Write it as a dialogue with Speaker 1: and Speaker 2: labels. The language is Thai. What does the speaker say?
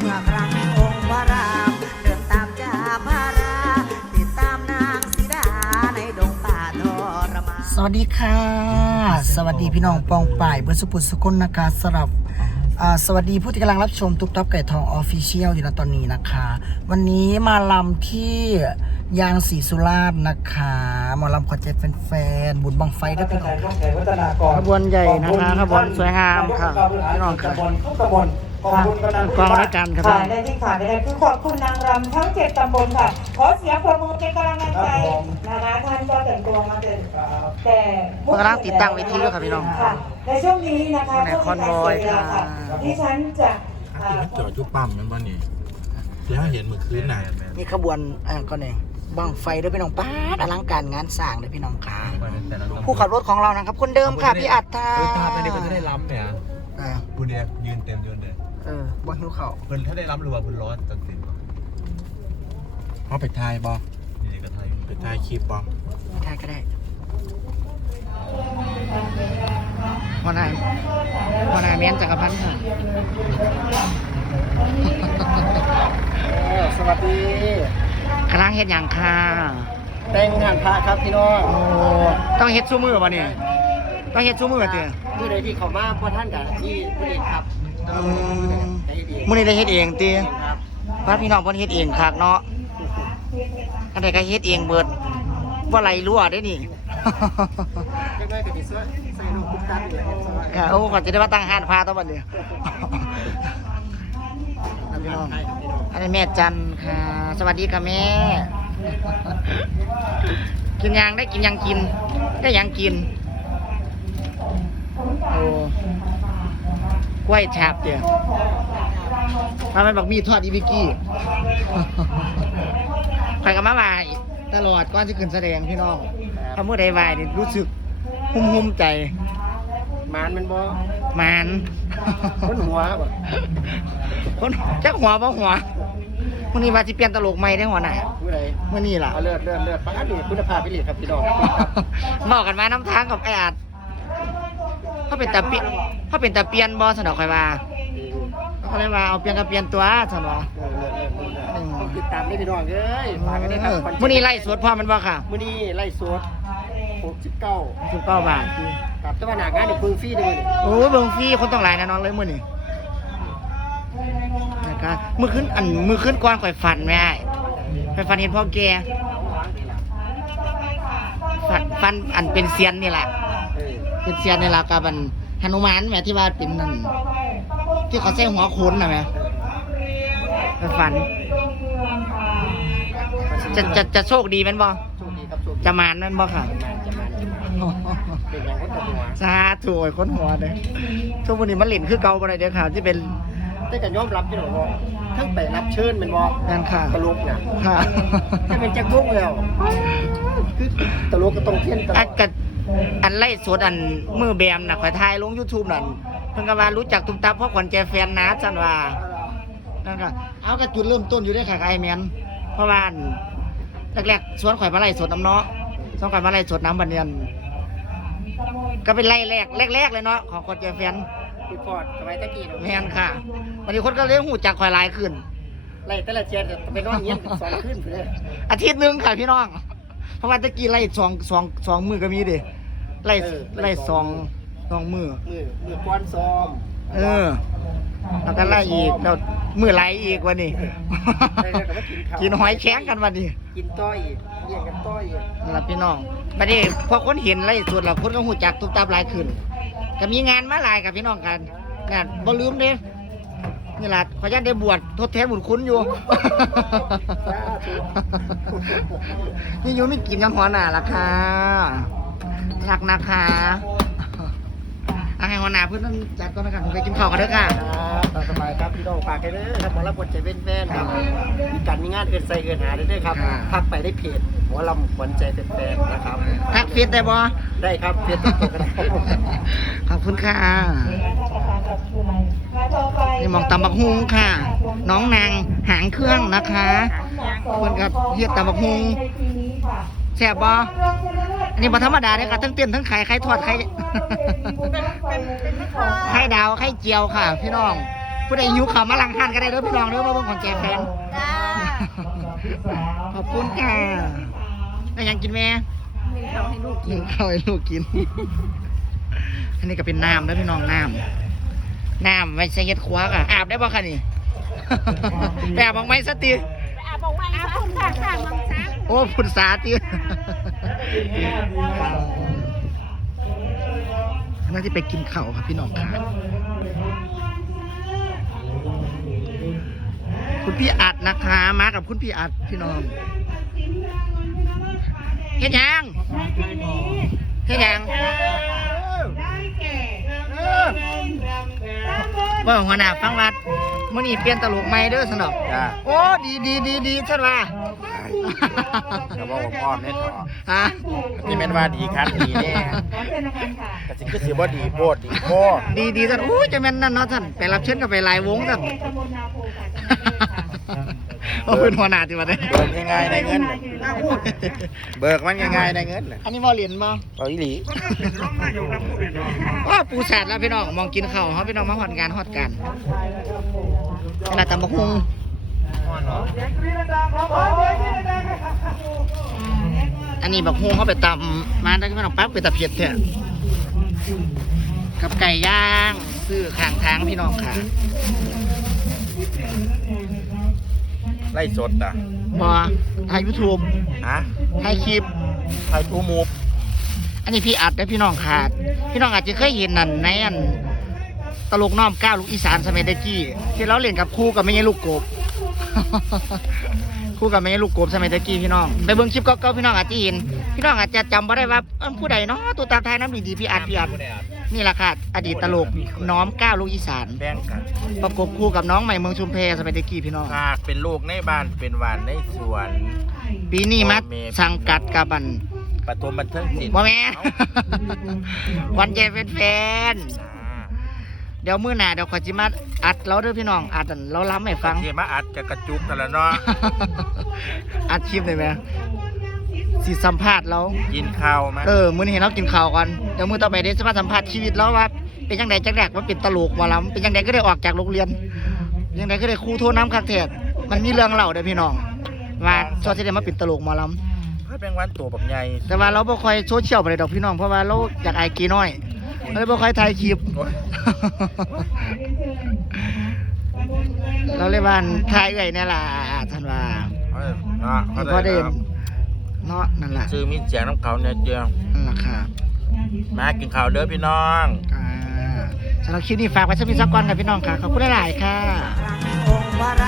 Speaker 1: มื่อครั้งองค์พระรามเดินตามจ่าพาราติดตามนางสีดาในดงป่าทรมานสวัสดีค่ะสวัสดีพี่น้องปองป่ายเบอร์สุปุสกุลนะคะสำหรับสวัสดีผู้ที่กำลังรับชมตุ๊กตับไก่ทองออฟฟิเชียลอยู่ณตอนนี้นะคะวันนี้มาลำที่ยางศรีสุราษฎร์นะคะมาลำขอใจแฟนๆบุญบังไฟด้วยพี่น้องขบวนใหญ่นะคะขบวนสวยงามค่ะพี่น้องค่ะกองรักกันครับ
Speaker 2: ในที่ขาดในคือขอบคุณนางรำทั้ง7 ตำบลค่ะขอเสียงปรบมือเป็นกำลังใจนะคะท่านก็แต่งตัวมาแต่
Speaker 1: กำลังติดตั้งเวทีด้วยค่ะพี่น้อง
Speaker 2: ในช่วงนี้นะคะ
Speaker 1: คอนวอยค่ะ
Speaker 2: ที่ฉันจะ
Speaker 3: จอดยุบปั๊มนั่นบ้านี่ที่ให้เห็นเมื่อคืนน่ะ
Speaker 1: นี่ขบวนก็เองบังไฟด้วยพี่น้องป้าอลังการงานสร้างเลยพี่น้องค่ะผู้ขับรถของเรานะครับคนเดิมค่ะพี่อัฏฐา
Speaker 3: ถ้าไปนี่เพิ่นจะได้ล้ำเนี่ยคุณเนี่ยยืนเต็มเลย
Speaker 1: บนหิวเขา
Speaker 3: เพิ่นถ้าได้ล้ำหรือว่าเพิ่นร้อนตัดสินเขาไปทายบอนี่ก็ทายไปทายคลิปบอ
Speaker 1: ทายก็ได้หัวหน้าเมียนจักรพันธ์ค่ะ
Speaker 4: สวัสดี
Speaker 1: กำลังเฮ็ดอย่างค่ะ
Speaker 4: แต่งงานพระครับพี่น้อง
Speaker 1: ต้องเฮ็ดสู้มือป่ะนี่ต้องเฮ็ดสู้มือเตี้ย
Speaker 4: มือใดที่เขามาพ่อท่านกับที่ผู้เอกครับ
Speaker 1: มื้อนี้ได้เฮ็ดเองเตี้ยพระพี่น้องเพิ่นเฮ็ดเองคักเนาะอันใดก็เฮ็ดเองเบิดบ่ไหลรั่วได้นี่โอ้ก่อนจะได้มาตั้งห้านพาตัวบัดนี้พี่น้องอันนี้แม่จันค่ะสวัสดีค่ะแม่กินยังได้กินยังกินได้ยังกินโอ้กล้วยฉาบเตี๋ยทำไมบอกมีทอดอีบิกี้ใครกับมาบ่ายตลอดก่อนที่ขึ้นแสดงพี่น้องทำเมื่อใดบ่ายนี่รู้สึกหุ่มใจ
Speaker 4: มานมันบ่
Speaker 1: มาน
Speaker 4: คนหัวบ่
Speaker 1: คนจักหัวบ่หัววันนี้ว่าจะเปลี่ยนตลกใหม่ได้หัวหน้าเมื่อนี้ล่ะ
Speaker 4: เลือดปกติคุณภาพพิเศษครับพี่น้อง
Speaker 1: บอกกันมาน้ำทางกับไอ้อาดเขาเป็นตาเปียนบอสนอคอยว่าเขาเลยว่าเอาเปลี่ยนกับเปลี่ยนตัวสนอ
Speaker 4: ติดตามได้พี่น้องเอ้ยฝากกันได้ครับ
Speaker 1: มื่อนี้ไล่สวดพ่อมันบ่ค่ะ
Speaker 4: มื่อนี้ไล่สวด69
Speaker 1: บาท
Speaker 4: กับตะวันหนักงานเดี๋ยวเบิ่งฟรีเลย
Speaker 1: โอ้เบิ่งฟรีคนต้องหลายนะน้องเลยมื่อนี้นะครับมือขึ้นก้อนข่อยฝันไม่ได้ข่อยฝันเห็นพ่อแกฝันอันเป็นเซียนนี่แหละเป็นเซียนนี่แหละกับอันหนุมานแม่ที่ว่าเป็นนั่นที่เขาใส่หัวโขนนะแม่ข่อยฝันจะโชคดีมั้ยบ่จะมานมั้ยบ่ค่ะสาธุไอ้คนหัวเลยทุกวันนี้มันหลินคือเก่าไปเลยเดี๋ยวค่ะที่เป็น
Speaker 4: ได้กันยอมรับที่หนูบอกทั้งไปรับเชิญเป็นบอก
Speaker 1: นั่นค่ะ
Speaker 4: ตลกเนี่ย
Speaker 1: ค่ะ
Speaker 4: ถ้าเป็นแจ็คบุ้งแล้วคือตลกก็ต้องเทียนตลก
Speaker 1: อันไล่สดอันมือแบมน่ะข่อยถ่ายลง YouTube นั่นเพิ่นก็ว่ารู้จักตุ้มตาเพราะขวัญใจแฟนนะจันว่านั่นก็เอากระจุดเริ่มต้นอยู่ด้วยค่ะไอ้แมนเพราะว่าแรกๆสวนข่อยมาไล่สดน้ำเนาะสวนข่อยมาไล่สดน้ำบันเนียนก็เป็นไล่แรกเลยเนาะของขวัญใจแฟน
Speaker 4: คือพอดสมัยตะกี้
Speaker 1: แม่นค่ะวันนี้คนก็เลี้ยงหูจักข่อยหลายขึ้น
Speaker 4: ไล่แต่ละเชียร์เป็นน้องเงี้ย2 ขึ้นเลย
Speaker 1: อาทิตย์นึงค่ะพี่น้องเพราะว่าตะกี้ไล่สองมือก็มีดิไล่สองมือ
Speaker 4: ก้อนซ้อม
Speaker 1: แล้วก็ไล่อีกแล้วมือไหลอีกวันนี้กินหอยแข็งกันวันนี้
Speaker 4: กินต้อยเลี้ยงกันต้อย
Speaker 1: นั่นแหละพี่น้องวันนี้พอคนเห็นไล่สุดแล้วคนก็หูจักตุ๊บตับหลายขึ้นก็มีงานมาหลายกับพี่น้องกันงานบ่ลืมเด้นี่แหละขออนุญาตได้บวชทดแทนบุญคุณอยู่นี่อยู่ไม่กินกันหัวหน้าละค่ะรักนะคะให้หัวหน้าเพื่อนจัดก่อนนะครับผมไปกินข้าวกันเด้อค่ะ
Speaker 4: สบายครับพี่น้องฝากกันเด้อครับหมอลำบทใจเป็นแฟนครับมีการมีงานเกินใส่เกินหาได้ครับทักไปได้เพจหมอลำขวัญใจเป็นแฟนนะครับ
Speaker 1: ทักเฟซได้บ่
Speaker 4: ได้ครับเฟซตัวก็ได้
Speaker 1: ขอบคุณค่ะนี่มองตำบักฮุงค่ะน้องนางหางเครื่องนะคะเพื่อนกับเฮียตำบักฮุงแซ่บบ่อันนี้บ่ธรรมดาเลยค่ะทั้งเต้นทั้งไข่ทอดไข่ดาวไข่เจียวค่ะพี่น้องผู้ใดหิวข้าวมาลังทานก็ได้เด้อพี่น้องเด้อมาเบิ่งของแจแฟน
Speaker 2: จ้า
Speaker 1: ขอบคุณค่ะแล้วยังกินแม่
Speaker 2: เราให้ลูก
Speaker 1: กินข้าวให้ลูกกิน อันนี้ก็เป็นน้ำแล้วพี่น้องน้ำไว้ใช้เฮ็ดครัวค่ะอาบได้บ่คะนี่ ไปอาบบ้างไหมสติ
Speaker 2: อาบอกว่าอาคุณค่ะค่ะมังซัง
Speaker 1: โอ้พุทธสาติน่าจะไปกินข้าวครับพี่น้องค่ะคุณพี่อัดนะคะมากับคุณพี่อัดพี่น้องเฮ็ดยังว่าหัวหน้าฟังวัดมื้อนี้เปลี่ยนตลกใหม่เด้อสนอก
Speaker 3: จ้า
Speaker 1: โอ้ดีท่านว่า
Speaker 3: แต่ว่าผมอ้อมเนี่ยถอ
Speaker 1: ฮะ
Speaker 3: นี่แม่นว่าดีครับดีแน่แต่สิ่งที่สิบ่ดีโพดดีโพด
Speaker 1: ดีท่านอู้จะแม่นนั่นเนาะท่านไปรับเชิญกับไปหลายวงท่านว่าเป็นหัวหน้าที่ว่าได้
Speaker 3: เบิกยังไงในเงินเบิกมันยังไงในเงิน
Speaker 1: อันนี้บ่เหรียญบ่
Speaker 3: เอาอีหลี
Speaker 1: ว่าปูสาดแล้วพี่น้องมองกินข้าวเฮาพี่น้องมาฮอดการขนาดตำบักหุ่งอันนี้บักหุ่งเขาไปตำมาได้พี่น้องปั๊บไปตะเพียดแท้กับไก่ย่างซื้อข้างทางพี่น้องค่ะ
Speaker 3: ไล่สดอ่ะ
Speaker 1: บ่ถ่าย YouTube
Speaker 3: ฮะ
Speaker 1: ถ่ายคลิป
Speaker 3: ไล่ทูมูฟ
Speaker 1: อันนี้พี่อัดได้พี่น้องขาดพี่น้องอาจจะเคยเห็นนั่นในอันตลกน้อมก้าวลูกอีสานสมัยตะกี้ที่เราเล่นกับครู่กับไม่ใช่ลูกกบ ครู่กับไม่ใช่ลูกกบสมัยตะกี้พี่น้องไปเบิ่งคลิปเก่าๆพี่น้องอาจจะเห็นพี่น้องอาจจะจำบ่ได้ว่าผู้ใดเนาะตัวตามไทยน้ำดีๆพี่อัดนี่แหละค่ะอดีตตลกน้อมก้าวลูกอีสาน
Speaker 3: แบ่งกัน
Speaker 1: ประกบคู่กับน้องใหม่เมืองชุมแพสมัยตะกี้พี่น้อง
Speaker 3: หากเป็นลูกในบ้านเป็นหวานในสวน
Speaker 1: ปีนี้มาสังกัดกับอัน
Speaker 3: ปฐมบันเทิงศิลป์
Speaker 1: บ่แม่ วันใจเป็นแฟนเดี๋ยวมื้อหน้าเดี๋ยวขอยจิมาอัดเราเด้อพี่น้องอัดอันเราล้ำให้ฟัง
Speaker 3: เทมาอัดกับกระจุกกันแล้วเนาะ
Speaker 1: อัดคลิปได้ไหมสิสัมภาษณ์เรา
Speaker 3: กินข้าวมั้ย
Speaker 1: มื้อนี้ให้เรากินข้าวก่อนเดี๋ยวมื้อต่อไปเดี๋ยวจะมาสัมภาษณ์ชีวิตเราว่าเป็นจังไดจักแรกว่าเป็นตลกหมอลำเป็นจังไดก็ได้ออกจากโรงเรียนเป็นจังไดก็ได้ครูโทรน้ำคักแท้มันมีเรื่องเล่าเด้อพี่น้องว่าชอบสิได้มาเป็นตลกหมอลำ
Speaker 3: ให้เป็นวันตัวแบบใหญ่
Speaker 1: แต่ว่าเราบ่ค่อยโซเชียลไปเลยดอกพี่น้องเพราะว่าเราอยากอายกีน้อยเราเลยบ่ค่อยถ่ายคลิป เราเลยว่าถ่ายเอื้อยนี่ล่ะท่านว่า
Speaker 3: เนาะ
Speaker 1: พอได้เนาะนั่นล่ะ
Speaker 3: ซื้อมีเสียงน้ำเขาเนี่ยเจียว
Speaker 1: นั่นล่ะค่ะ
Speaker 3: มากินข้าวเด้อพี่น้อง
Speaker 1: สำหรับคลิปนี้ฝากไว้สักนิดสักก่อนค่ะพี่น้องค่ะขอบคุณหลายๆค่ะ
Speaker 5: องค์วรา